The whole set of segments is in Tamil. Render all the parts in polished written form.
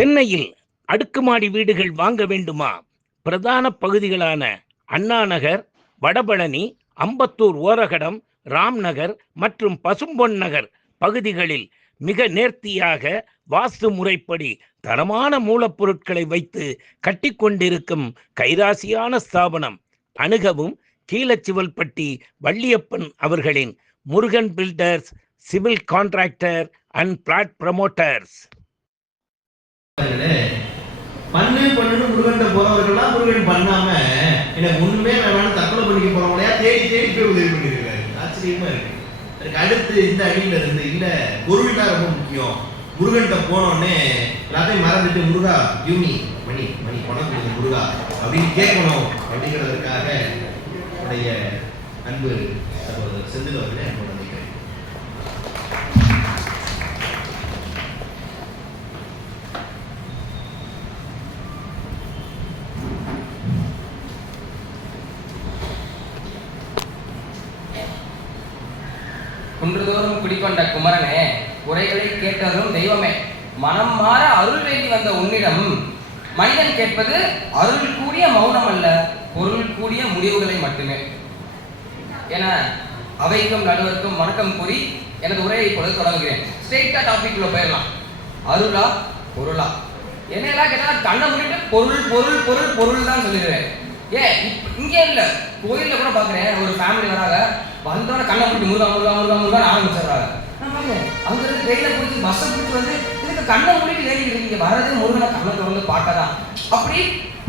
சென்னையில் அடுக்குமாடி வீடுகள் வாங்க வேண்டுமா? பிரதான பகுதிகளான அண்ணா நகர், வடபழனி, அம்பத்தூர் ஓரகடம், ராம்நகர் மற்றும் பசும்பொன் நகர் பகுதிகளில் மிக நேர்த்தியாக வாஸ்து முறைப்படி தரமான மூலப்பொருட்களை வைத்து கட்டிக்கொண்டிருக்கும் கைராசியான ஸ்தாபனம். அணுகவும் கீழச்சிவல்பட்டி வள்ளியப்பன் அவர்களின் Murugan builders, civil contractor and flat promoters. பண்ணு முருகன் போறவர்கள்லாம் முருகன் பண்ணாம எனக்கு ஒண்ணுமே வேணாலும் தற்கொலை பண்ணிக்க போறவங்களையா தேடி தேடி போய் உதவி பண்ணிருக்காரு. ஆச்சரியமா இருக்கு. அதுக்கு அடுத்து இந்த அடியில இருந்து இல்ல பொருள் தான் ரொம்ப முக்கியம். முருகன்கிட்ட போனோடனே எல்லாத்தையும் மறந்துட்டு முருகா யூனி மணி மணி பணம் முருகா அப்படின்னு கேட்கணும் அப்படிங்கிறதுக்காக உடைய அன்பு சகோதரர் செந்தில் அவர்களே அன்போடு நினைக்கிறேன். குன்றுதோறும் குடிக்கொண்ட குமரனே, குறைகளை கேட்டதும் தெய்வமே, மனம் மாற அருள் வேண்டி வந்த உன்னிடம் மனிதன் கேட்பது அருள் கூடிய மௌனம் அல்ல, பொருள் கூடிய முடிவுகளை மட்டுமே என அவைக்கும் நடுவருக்கும் வணக்கம் கூறி எனது உரையை இப்பொழுது தொடங்குகிறேன். ஸ்ட்ரெயிட்டா டாபிக்ல போயிடலாம். அருளா பொருளா? என்னெல்லாம் கேட்டா கண்ணை முடிட்டு பொருள் பொருள் பொருள் பொருள் தான் சொல்லிடுவேன். இங்கே இல்லை, கோயிலில் கூட பார்க்குறேன். ஒரு ஃபேமிலி வராங்க, வந்தோட கண்ணை முடிட்டு முருகா முருகா முருகா முருகான்னு ஆரம்பிச்சிடுறாங்க. அங்கே இருந்து ட்ரெயினை பிடிச்சி பஸ்ஸை பிடிச்சி வந்து இதுக்கு கண்ணை முடிட்டு வேண்டிட்டு இங்கே வரது முருகனை கண்ணை திறந்து பார்க்கதான். அப்படி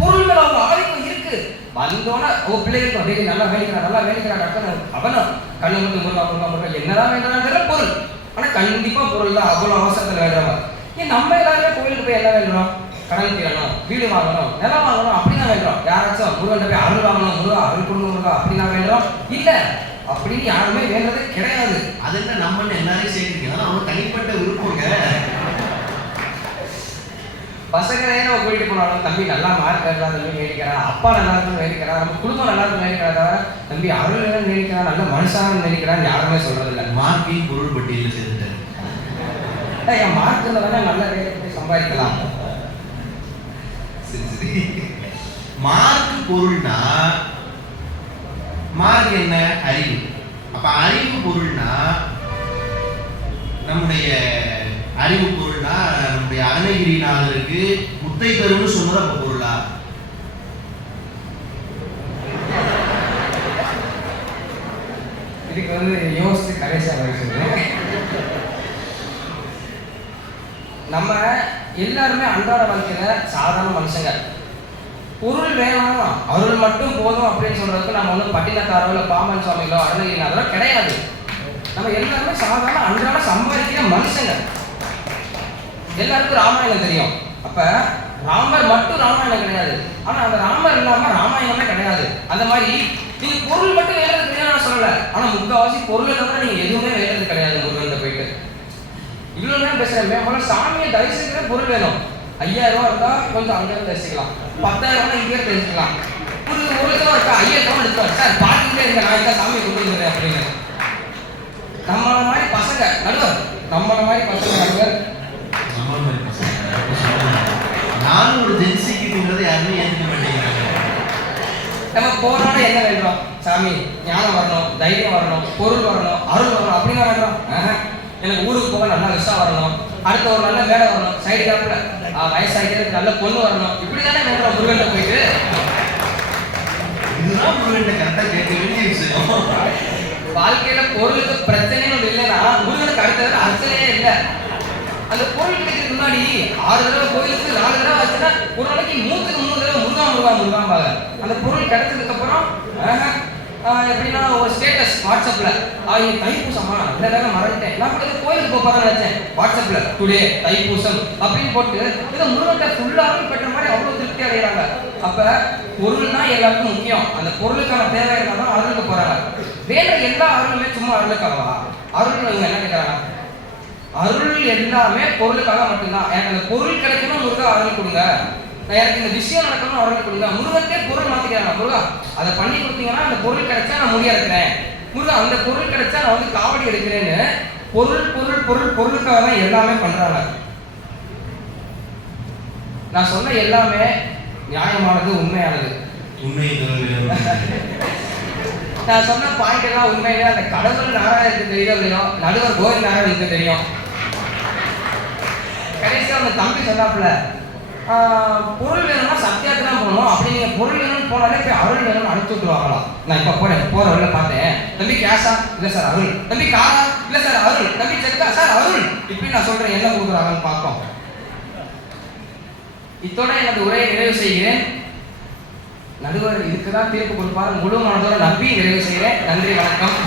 பொருள்கள் அவங்க ஆதிக்கம் இருக்கு. வந்தோட பிள்ளைகளுக்கு அப்படியே நல்லா வேலைக்கிறான் நல்லா வேலைக்கிறான் அவனும் கண்ணை முடிட்டு முருகா முருகா முருகா என்னதான் வேண்டாம் பொருள். ஆனால் கண்டிப்பாக பொருள் தான் அவ்வளோ அவசரத்தில் வேண்டுறவங்க. நம்ம எல்லாருமே கோயிலுக்கு போய் என்ன வேண்டுறோம்? கடன் தீரணும், வீடு வாங்கணும், நிலம் வாங்கணும், அப்படிதான் வேண்டுறோம். யாராச்சும் முருகன் போய் அருள் வாங்கணும், முருகா அருள் கொடுங்க முருகா அப்படின்னா வேண்டுறோம்? இல்ல, அப்படின்னு யாருமே வேண்டதே கிடையாது. அது என்ன நம்ம எல்லாரையும் சேர்க்கிறீங்க, அவங்க தனிப்பட்ட விருப்பங்க. பசங்களே நம்ம கூட்டிட்டு போனாலும் தம்பி நல்லா மார்க் எடுக்கலாம் தம்பி வேண்டிக்கிறான், அப்பா நல்லா இருக்குன்னு வேண்டிக்கிறான், நம்ம குடும்பம் நல்லா இருக்குன்னு வேண்டிக்கிறதா தம்பி அருள் வேணும்னு வேண்டிக்கிறான், நல்ல மனுஷான்னு வேண்டிக்கிறான்னு யாருமே சொல்றது இல்லை. மார்க்கையும் பொருள் பட்டியலில் சேர்த்துட்டேன். என் மார்க்கில் வேணா நல்ல வேலை சம்பாதிக்கலாம். மார்க் பொருள்னா மார்க் என்ன? அறிவு. அப்ப அறிவு பொருள்னா நம்முடைய அறிவு பொருள்னா நம்முடைய அருணகிரிநாதருக்கு முத்தை தரும்னு சொன்னது அப்ப பொருளா? இதுக்கு யோசிச்சு கடைசியாக சொல்றேன். நம்ம எல்லாருமே அன்றாட வாழ்க்கையில சாதாரண மனுஷங்க. பொருள் வேணாம், அருள் மட்டும் போதும் அப்படின்னு சொல்றதுக்கு நம்ம ஒன்றும் பட்டினத்தாரோ இல்லை பாமன் சுவாமிகளோ அருணகிரிநாதரோ கிடையாது. நம்ம எல்லாருமே சாதாரண அன்றாட சம்பாதிக்கிற மனுஷங்க. எல்லாருக்கும் ராமாயணம் தெரியும். அப்ப ராமர் மட்டும் ராமாயணம் கிடையாது, ஆனா அந்த ராமர் இல்லாம ராமாயணமே கிடையாது. அந்த மாதிரி நீங்க பொருள் மட்டும் வேறது கிடையாது சொல்லல, ஆனா முக்கால்வாசி பொருளை தவிர நீங்க எதுவுமே வேறது கிடையாது. முருகன் போயிட்டு இவ்வளோ நேரம் பேசுகிறேன். முதல்ல சாமியை தரிசிக்கிற பொருள் வேணும். 5000 ரூபா இருந்தால் கொஞ்சம் அங்கேருந்து தரிசிக்கலாம், 10,000 ரூபா இங்கே தரிசிக்கலாம். ஒரு லட்சம் இருக்கா, 5000 ரூபா எடுத்துவார் சார் பார்த்துக்கிட்டே இருக்க, நான் இந்த சாமியை கொண்டு வந்துடுறேன் அப்படின்னு. நம்மள மாதிரி பசங்க நடுவர், நம்மள மாதிரி பசங்க நடுவர், நானும் ஒரு ஜென்சிக்குங்கிறத யாருமே ஏற்றுக்க மாட்டேங்கிறாங்க. நம்ம போனோட என்ன வேணும்? சாமி ஞானம் வரணும், தைரியம் வரணும், பொருள் வரணும், அருள் வரணும் அப்படின்னா வேணும். எனக்கு ஊருக்கு போக நல்லா விஷா வரணும், அடுத்த ஒரு நல்ல வேலை வரணும், சைடு கேப்ல வயசாகிட்டு நல்ல பொண்ணு வரணும், இப்படிதானே வேணும் முருகன் போயிட்டு. இதுதான் முருகன் கரெக்டா கேட்க வேண்டிய விஷயம். வாழ்க்கையில பொருளுக்கு பிரச்சனைன்னு ஒன்று இல்லைன்னா முருகனுக்கு அடுத்தது அர்ச்சனையே இல்லை. அந்த பொருள் கிடைக்கிறதுக்கு முன்னாடி 6 தடவை கோயிலுக்கு 4 தடவை வச்சுன்னா ஒரு நாளைக்கு 3 தடவை முருகா முருகா முருகாம்பாங்க. அந்த பொருள் கிடைச்சதுக்கு அப்புறம் எப்படின்னா ஒரு ஸ்டேட்டஸ் வாட்ஸ்அப்ல தைப்பூசமா இந்த வேலை மறந்துட்டேன், நான் கூட கோயிலுக்கு போறேன்னு நினைச்சேன், வாட்ஸ்அப்ல டுடே தைப்பூசம் அப்படின்னு போட்டு இதை முருகன்கிட்ட ஃபுல்லாக பெற்ற மாதிரி அவ்வளவு திருப்தி அடைகிறாங்க. அப்ப பொருள் தான் எல்லாருக்கும் முக்கியம். அந்த பொருளுக்கான தேவை இருந்தாலும் அருளுக்கு போறாங்க. வேற எல்லா அருளுமே சும்மா அருளுக்காகவா? அருள் இவங்க என்ன கேட்கறாங்க? அருள் எல்லாமே பொருளுக்காக மட்டும்தான். எனக்கு அந்த பொருள் கிடைக்கணும், முருகா அருள் கொடுங்க, எனக்கு இந்த விஷயம் நடக்கணும், அருள் கொடுங்க. முருகத்தே பொருள் மாத்திக்கிறாங்க. முருகா அதை பண்ணி கொடுத்தீங்கன்னா அந்த பொருள் கிடைச்சா நான் முடியா இருக்கிறேன், முருகா அந்த பொருள் கிடைச்சா நான் வந்து காவடி எடுக்கிறேன்னு பொருள் பொருள் பொருள் பொருளுக்காக தான் எல்லாமே பண்றாங்க. நான் சொன்ன எல்லாமே நியாயமானது, உண்மையானது. உண்மையை தவிர நான் சொன்ன பாயிண்ட் எல்லாம் உண்மையிலே அந்த கடவுள் நாராயணத்துக்கு தெரியுதோ இல்லையோ, நடுவர் கோவில் நாராயணத்துக்கு தெரியும். கடைசியாக அந்த தம்பி சொன்னாப்புல, பொருள் வேணும்னா சத்தியாக்கு தான் போகணும், அப்படி நீங்கள் பொருள் வேணும்னு போனாலே போய் அருள் வேணும்னு அனுப்பிச்சு விட்டுருவாங்களாம். நான் இப்போ போகிற வழியில பார்த்தேன். தம்பி கேஷா? இல்லை சார் அருள். தம்பி காரா? இல்லை சார் அருள். தம்பி செக்கா? சார் அருள். இப்படி நான் சொல்கிறேன், என்ன கொடுக்குறாங்கன்னு பார்ப்போம். இத்தோட எனது உரையை நிறைவு செய்கிறேன். நடுவர் இதுக்கு தான் தீர்ப்பு கொடுப்பார் முழு மனதோட நம்பி நிறைவு செய்கிறேன். நன்றி, வணக்கம்.